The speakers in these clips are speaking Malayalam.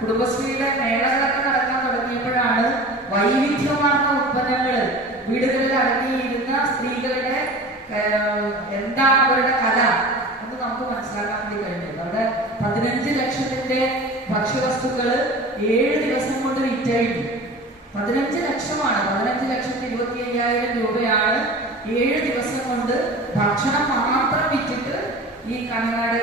കുടുംബശ്രീയുടെ മേളകളൊക്കെ നടക്കാൻ തുടങ്ങിയപ്പോഴാണ് വൈവിധ്യമാർന്ന ഉൽപ്പന്നങ്ങൾ വീടുകളിൽ അടങ്ങിയിരുന്ന സ്ത്രീകളുടെ എന്താണ് അവരുടെ കല എന്ന് നമുക്ക് മനസ്സിലാക്കാൻ വേണ്ടി കഴിഞ്ഞത് അവിടെ പതിനഞ്ച് ലക്ഷത്തിന്റെ ഭക്ഷ്യവസ്തുക്കൾ ഏഴ് ദിവസം കൊണ്ട് വിറ്റഴിഞ്ഞു. പതിനഞ്ച് ലക്ഷമാണ്. പതിനഞ്ച് ലക്ഷത്തി ഇരുപത്തി അയ്യായിരം രൂപയാണ് ഏഴ് ദിവസം കൊണ്ട് ഭക്ഷണം മാത്രം വിറ്റിട്ട് ഈ കണ്ണാട്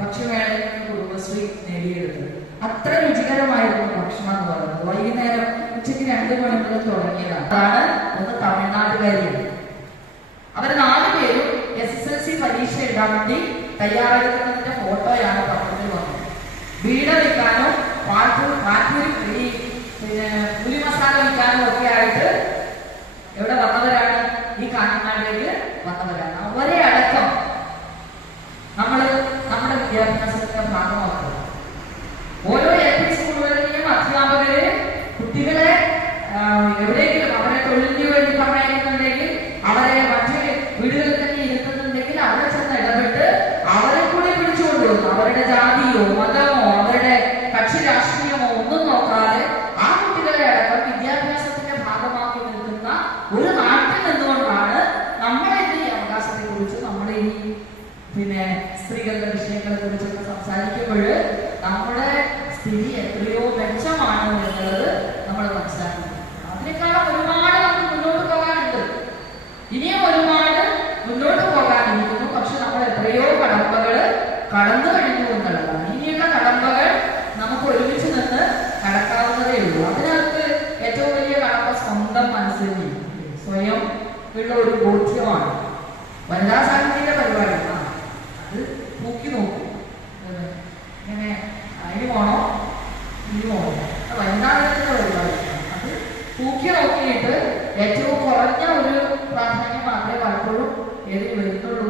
ഭക്ഷ്യമേളയിൽ നിന്ന് കുടുംബശ്രീ നേടിയെടുത്തത്. അത്ര രുചികരമായിരുന്നു ഭക്ഷണം എന്ന് പറയുന്നത്. വൈകുന്നേരം ഉച്ചയ്ക്ക് രണ്ട് മണി മുതൽ തുടങ്ങിയതാണ്. അതാണ് ഒന്ന് തമിഴ്നാട്ടുകാരിയാണ് അവർ നാല് പേരും എസ് എസ് എൽ സി പരീക്ഷ എഴുതാൻ വേണ്ടി തയ്യാറെടുക്കുന്നതിന്റെ ഫോട്ടോയാണ് പത്രത്തിൽ വന്നത്. വീട് വയ്ക്കാനോ പുലി മസാല വയ്ക്കാനോ ഒക്കെ ആയിട്ട് എവിടെ വന്നവരാണ്? ഈ കാഞ്ഞങ്ങാടിലേക്ക് വന്നവരാണ്. അവരെ അടക്കം നമ്മൾ നമ്മുടെ വിദ്യാഭ്യാസത്തിന്റെ ഭാഗമാക്കുക ഓരോ എൽ പി സ്കൂളുകളിലെയും അധ്യാപകര് കുട്ടികളെ ആ, എവിടെയെങ്കിലും അവരെ തൊഴിലിന് വേണ്ടി പറഞ്ഞയക്കുന്നുണ്ടെങ്കിൽ അവരെ മറ്റ് വീടുകളിൽ തന്നെ ഇരുത്തുന്നുണ്ടെങ്കിൽ അവിടെ ചെന്ന് ഇടപെട്ട് അവരെ കൂടി പിടിച്ചുകൊണ്ടുവന്നു അവരുടെ ജാതിയോ മതമോ അവരുടെ കക്ഷി രാഷ്ട്രീയമോ ഒന്നും നോക്കാതെ ആ കുട്ടികളെ അടക്കം വിദ്യാഭ്യാസത്തിന്റെ ഭാഗമാക്കി നിൽക്കുന്ന ഒരു നാട്ടിൽ നിന്നുകൊണ്ടാണ് നമ്മളെ ഈ അവകാശത്തെ കുറിച്ച് നമ്മുടെ ഈ പിന്നെ സ്ത്രീകളുടെ വിഷയങ്ങളെ കുറിച്ചൊക്കെ സംസാരിക്കുമ്പോൾ നമ്മുടെ സ്ഥിതി എത്രയോ മെച്ചമാണ് എന്നുള്ളത് നമ്മൾ മനസ്സിലാക്കണം അതിനേക്കാളും ഒരുപാട് നമുക്ക് മുന്നോട്ട് പോകാനുണ്ട് ഇനിയും ഒരുപാട് മുന്നോട്ട് പോകാനിരിക്കുന്നു പക്ഷെ നമ്മൾ എത്രയോ കടമ്പകൾ കടന്നു കഴിഞ്ഞു എന്നുള്ളതാണ് ഇനിയുള്ള കടമ്പകൾ നമുക്ക് ഒരുമിച്ച് നിന്ന് കടക്കാവുന്നതേ ഉള്ളൂ അതിനകത്ത് ഏറ്റവും വലിയ കടമ്പ സ്വന്തം മനസ്സിൽ നിന്ന് സ്വയം ഉള്ള ഒരു ബോധ്യമാണ്. വനിതാ സാഹിത്യ പരിപാടി. ആ അത് നോക്കി നോക്കും. ഇങ്ങനെ അതിന് പോണോ? ഇതിന് പോണോ? വനിതാ ദിനത്തിന്റെ പരിപാടി. അത് തൂക്കി നോക്കിയിട്ട് ഏറ്റവും കുറഞ്ഞ ഒരു പ്രാധാന്യം മാത്രമേ പലപ്പോഴും ഏത് വരുന്നുള്ളൂ.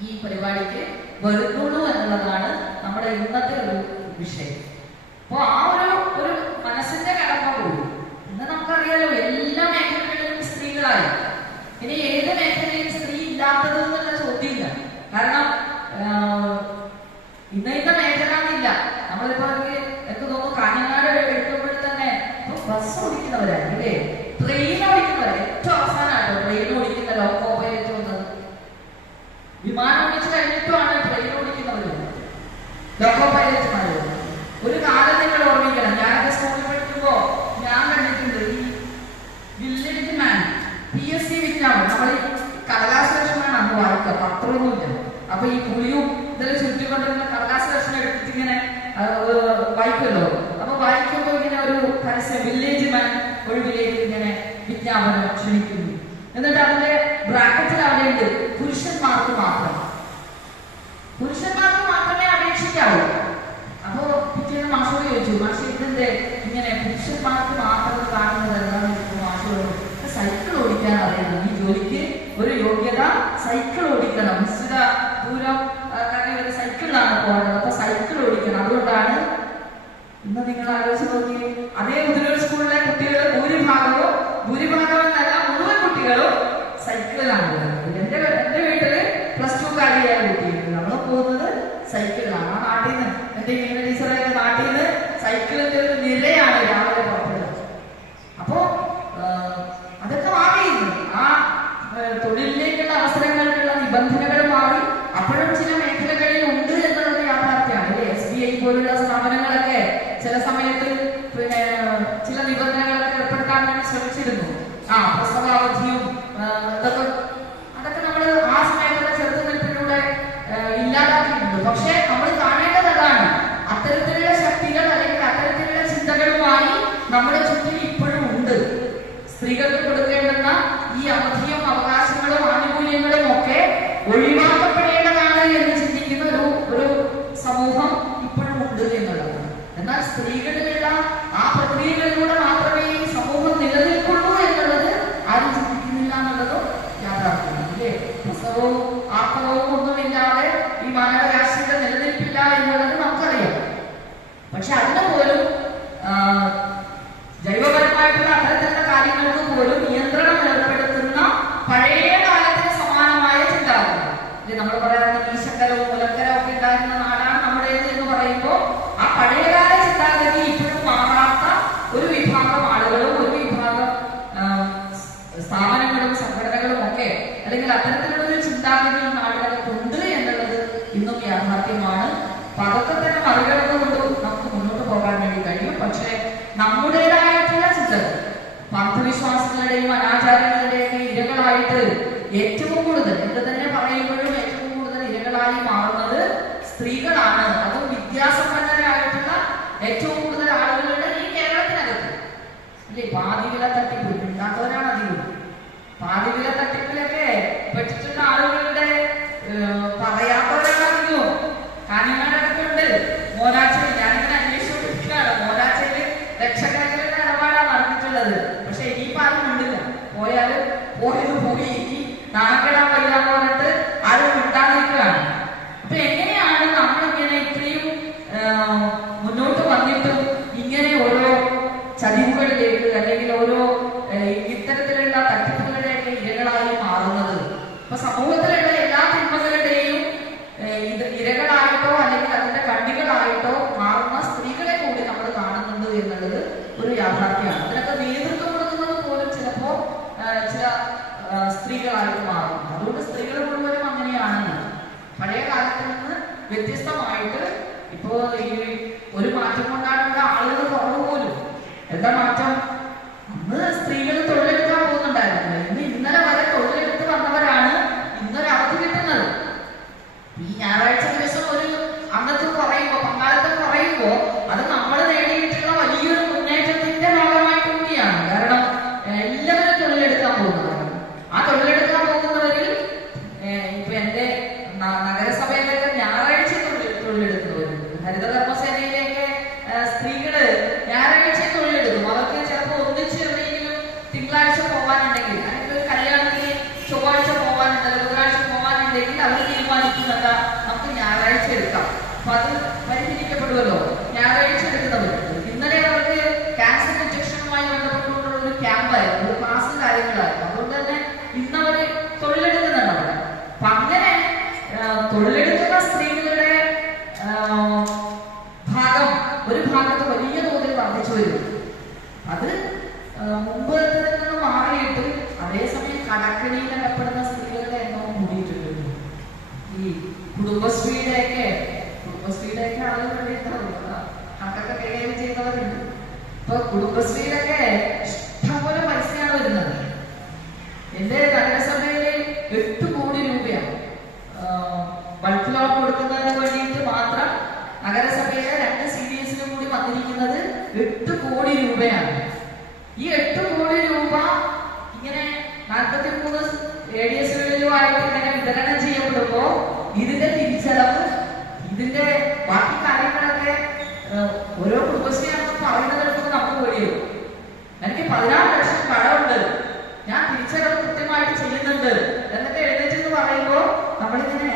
ഈ പരിപാടിക്ക് വരുന്നുള്ളൂ എന്നുള്ളതാണ് നമ്മുടെ ഇന്നത്തെ ഒരു വിഷയം അപ്പോ ആ ഒരു ഒരു മനസ്സിന്റെ കടമ കൂടി ഇന്ന് നമുക്കറിയാലോ എല്ലാ മേഖലകളിലും സ്ത്രീകളായി ഇനി ഏത് മേഖലയിൽ സ്ത്രീ ഇല്ലാത്തത് എന്നുള്ള ചോദ്യമില്ല കാരണം ആഹ്, ഇന്ന ഇന്ന മേഖല എന്നില്ല നമ്മളിപ്പോ എനിക്ക് എനിക്ക് തോന്നുന്നു കാഞ്ഞങ്ങാട് എടുക്കുമ്പോൾ തന്നെ ഇപ്പൊ ബസ് അല്ലേ? ട്രെയിൻ ഓടിക്കുന്നവരെ. ഏറ്റവും അവസാനമായിട്ടോ ട്രെയിൻ ഓടിക്കുന്ന ലോക്കോ പൈലറ്റ് വന്നത്? വിമാനം ഓടിച്ച് കഴിഞ്ഞിട്ടുമാണ് ട്രെയിൻ ഓടിക്കുന്നവർ ലോക്കോ ബ്രാക്കറ്റിൽ പുരുഷന്മാർക്ക് മാത്രം. പുരുഷന്മാർക്ക് മാത്രമേ അപേക്ഷിക്കാവൂ. അപ്പോ പിറ്റേന്ന് മാഷോട് ചോദിച്ചു മാഷ് ഇതെന്തേ? ഇങ്ങനെ പുരുഷന്മാർക്ക് മാത്രം കാണുന്നത് എന്താണെന്ന് ചോദിച്ചു മാഷോട്. സൈക്കിൾ ഓടിക്കാൻ അറിയണം. ഈ ജോലിക്ക് ഒരു യോഗ്യത സൈക്കിൾ ഓടിക്കണം. നിശ്ചിത ദൂരം കാരണം ഇവർ സൈക്കിളിലാണ് പോകുന്നത് അപ്പൊ സൈക്കിൾ ഓടിക്കണം. അതുകൊണ്ടാണ് ഇന്ന് നിങ്ങൾ ആലോചിച്ച് നോക്കി അതേ вплив. പറയുമ്പോ ഇതിന്റെ തിരിച്ചടവ് ഇതിന്റെ ബാക്കി കാര്യങ്ങളൊക്കെ ഓരോ കുടുംബശ്രീയാണ് പറയുന്നത് എടുക്കുമ്പോൾ നമുക്ക് പേടിയും. എനിക്ക് പതിനാറ് ലക്ഷം കടമുണ്ട്. ഞാൻ തിരിച്ചടവ് കൃത്യമായിട്ട് ചെയ്യുന്നുണ്ട്. എന്നൊക്കെ എഴുന്നേറ്റ് പറയുമ്പോ നമ്മളിങ്ങനെ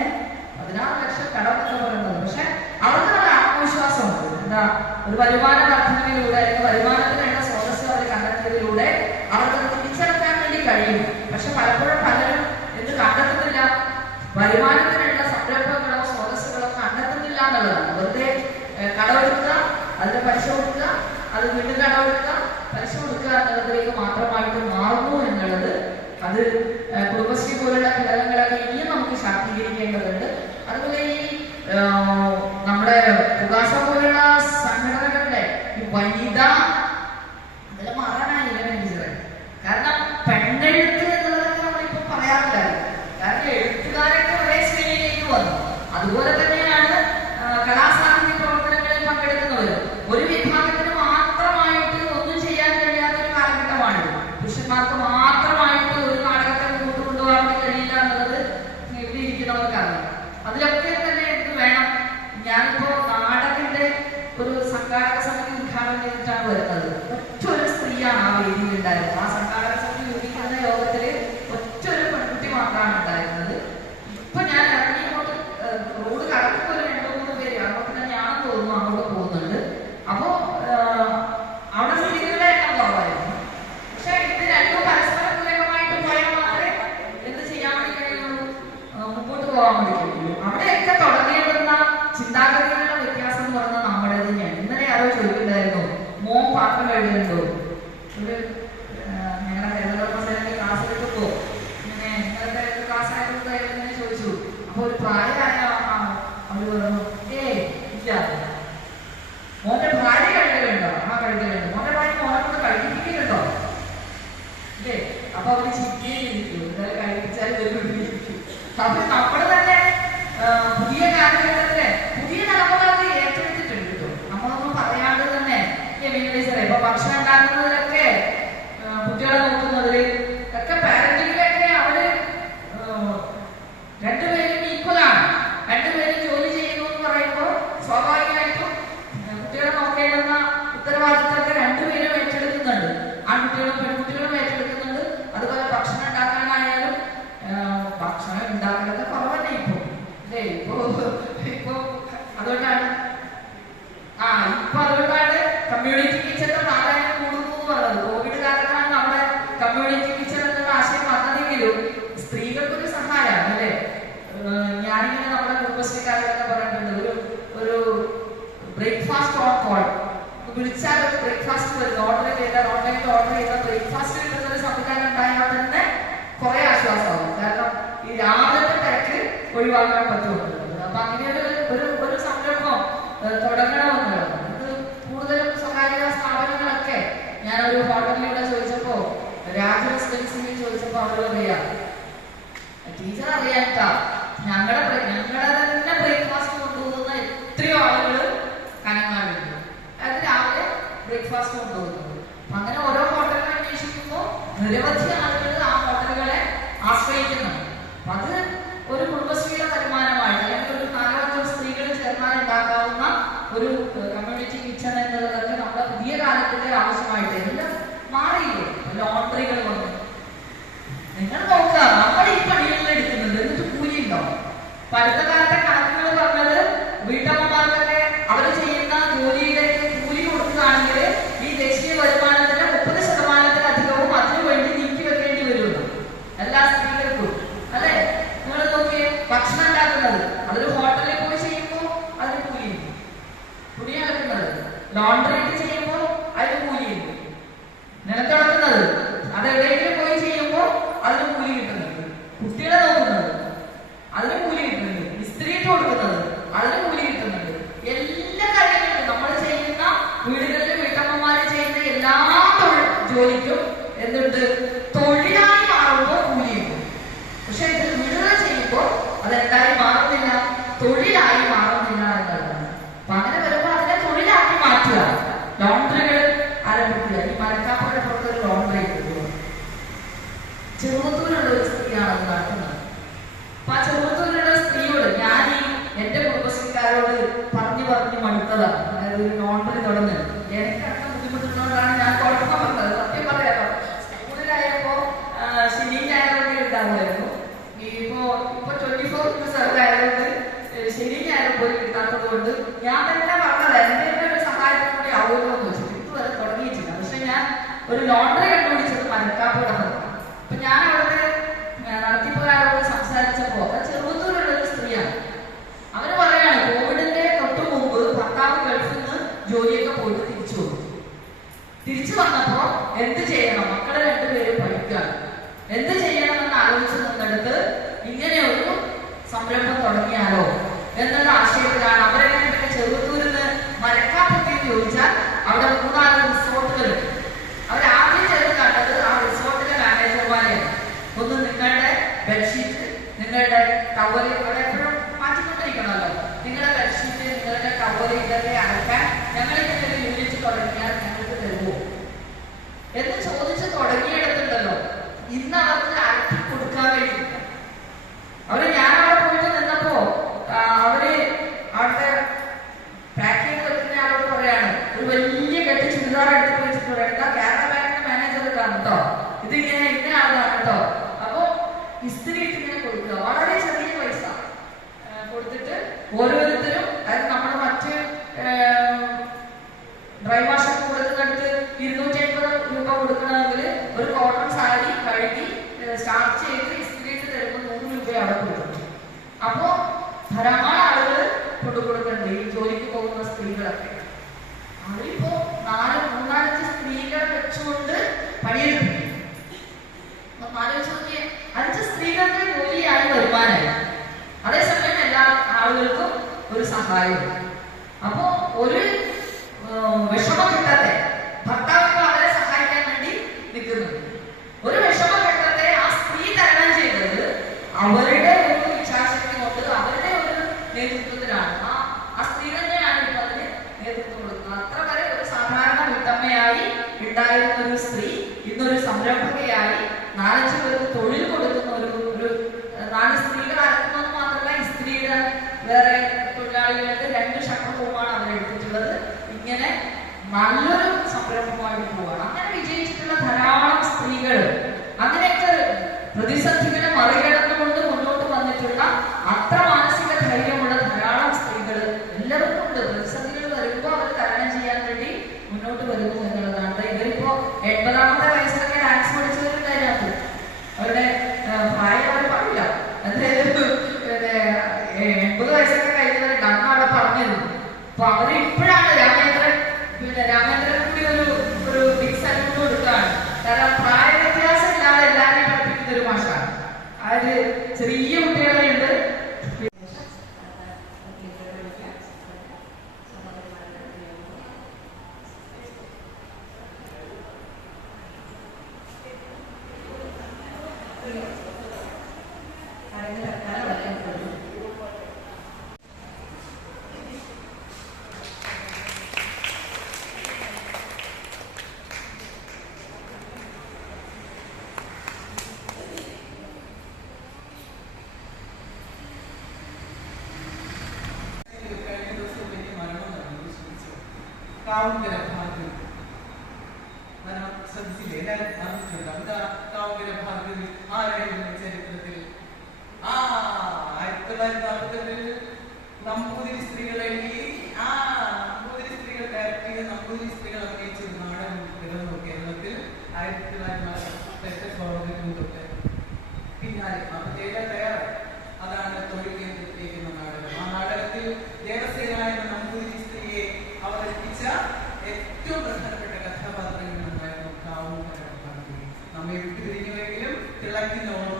പതിനാറ് ലക്ഷം കടം എന്ന് പറയുന്നത്. പക്ഷെ അവർക്ക് നല്ല ആത്മവിശ്വാസമുണ്ട് എന്താ ഒരു വരുമാന വർധനയിലൂടെ അല്ലെങ്കിൽ വരുമാനത്തിനുള്ള സ്രോതസ് അവർ കണ്ടെത്തിയതിലൂടെ അവർക്ക് തിരിച്ചടക്കാൻ വേണ്ടി കഴിയും. പക്ഷെ പലപ്പോഴും പലരും എന്ത് കണ്ടെത്തുന്നില്ല. വരുമാനത്തിനുള്ള സംരംഭങ്ങളോ സ്രോതസ്സുകളോ കണ്ടെത്തുന്നില്ല എന്നുള്ളതാണ്. വെറുതെ കടമെടുക്കുക അതിന്റെ പലിശ കൊടുക്കുക അത് വീണ്ടും കടമെടുക്കുക പലിശ കൊടുക്കുക എന്നുള്ളതിലേക്ക് മാത്രമായിട്ട് മാറുന്നു എന്നുള്ളത് അത് കുടുംബശ്രീ പോലുള്ള ഘടകങ്ങളൊക്കെ ഇനിയും നമുക്ക് ശാക്തീകരിക്കേണ്ടതുണ്ട്. അതുപോലെ ഈ നമ്മുടെ പുകാസ പോലുള്ള സംഘടനകളുടെ വനിതാ കണ്ടു ഒരു ഞങ്ങളുടെ ഹരിതകർമ്മസേനയിൽ ക്ലാസ് എടുക്കുമ്പോൾ ഇങ്ങനെ ഇന്നത്തെ ക്ലാസ് ആയിരുന്നു ഇങ്ങനെ ചോദിച്ചു. അപ്പോൾ ഒരു പ്രായമായ അവർ പറഞ്ഞു ഏ ഇല്ല. മോന്റെ ഭാര്യ കഴിക്കുന്നുണ്ടോ ആ കഴിക്കുന്നുണ്ട് മോന്റെ ഭാര്യ മോനോട് കഴിപ്പിക്കുന്നുണ്ടോ? അല്ലേ അപ്പൊ അവർ ചിരിക്കുകയും ഇരിക്കും. എന്തായാലും കഴിപ്പിച്ചാൽ വരും അപ്പൊ ഫസ്റ്റ് കിട്ടുന്ന ഒരു സംവിധാനം ഉണ്ടായാൽ തന്നെ കുറെ ആശ്വാസമാവും കാരണം ഈ രാവിലത്തെ തിരക്കിൽ ഒഴിവാക്കാൻ പറ്റുമോ അപ്പൊ അങ്ങനെ ഒരു ഒരു ഒരു സംരംഭം തുടങ്ങണമെന്നുള്ളത്. ഇത് കൂടുതലും സ്വകാര്യ സ്ഥാപനങ്ങളൊക്കെ ഞാൻ ഒരു ഹോട്ടലിലൂടെ ചോദിച്ചപ്പോ രാജ റെസിഡൻസിനെ ചോദിച്ചപ്പോ അവർ പറയാ ടീച്ചർ അറിയാട്ടാ ഞങ്ങളുടെ ഞങ്ങളുടെ തന്നെ ബ്രേക്ക്ഫാസ്റ്റ് കൊണ്ടുപോകുന്ന എത്രയോ ആളുകൾ ભલે વચ્ચે സഹോദരി ഇതൊക്കെ അടയ്ക്കാൻ ഞങ്ങളിങ്ങനെ ഒരു യൂണിറ്റ് തുടങ്ങിയാൽ ഞങ്ങൾക്ക് തരുമോ എന്ന് ചോദിച്ച് തുടങ്ങിയെടുത്തുണ്ടല്ലോ കൊടുക്കാൻ വേണ്ടി അവർ ഞാൻ അവിടെ പോയിട്ട് നിന്നപ്പോ അവർ അവിടുത്തെ പാക്ക് ചെയ്ത് ഒരു വലിയ കെട്ടി ചുരിദാർ എടുത്ത് വെച്ചിട്ട് പറയണ്ട കേരള ബാങ്കിന്റെ മാനേജർ കാണുട്ടോ ഇത് ഇങ്ങനെ ഇന്ന ആളാണ് കേട്ടോ അപ്പോ കൊടുക്കുക. വളരെ ചെറിയ പൈസ കൊടുത്തിട്ട് ഓരോ high Maria കാവുങ്കര ഭാഗത്തിൽ നമ്മൾ ശ്രദ്ധിച്ചില്ലേ? എല്ലാവരും അറിഞ്ഞിട്ടുണ്ട് എന്താ കാവുങ്കര ഭാഗത്തിൽ ആരായിരുന്നു ചരിത്രത്തിൽ? ആ ആയിരത്തി തൊള്ളായിരത്തി നാൽപ്പത്തി രണ്ടിൽ നമ്പൂതിരി സ്ത്രീകളെ ആ നമ്പൂതിരി സ്ത്രീകൾ ഡയറക്ട് ചെയ്ത് നമ്പൂതിരി സ്ത്രീകൾ അഭിനയിച്ച നാടൻ കിടന്നു കേരളത്തിൽ. ആയിരത്തി തൊള്ളായിരത്തി സ്വാതന്ത്ര്യം തൊട്ട് പിന്നാലെ അപ്പൊ തയ്യാറ് അതാണ് തൊഴിൽ കേന്ദ്രത്തിലേക്ക് നാടകം. ആ നാടകത്തിൽ ദേവസേന എന്ന നമ്പൂതിരി സ്ത്രീയെ അവതരിപ്പിച്ച ഏറ്റവും പ്രധാനപ്പെട്ട കഥാപാത്രങ്ങൾ ഉണ്ടായിരുന്നു കാവൂക്കര നമ്മെ വിട്ടുപിരിഞ്ഞുവെങ്കിലും തിളക്കുന്ന ഓർമ്മ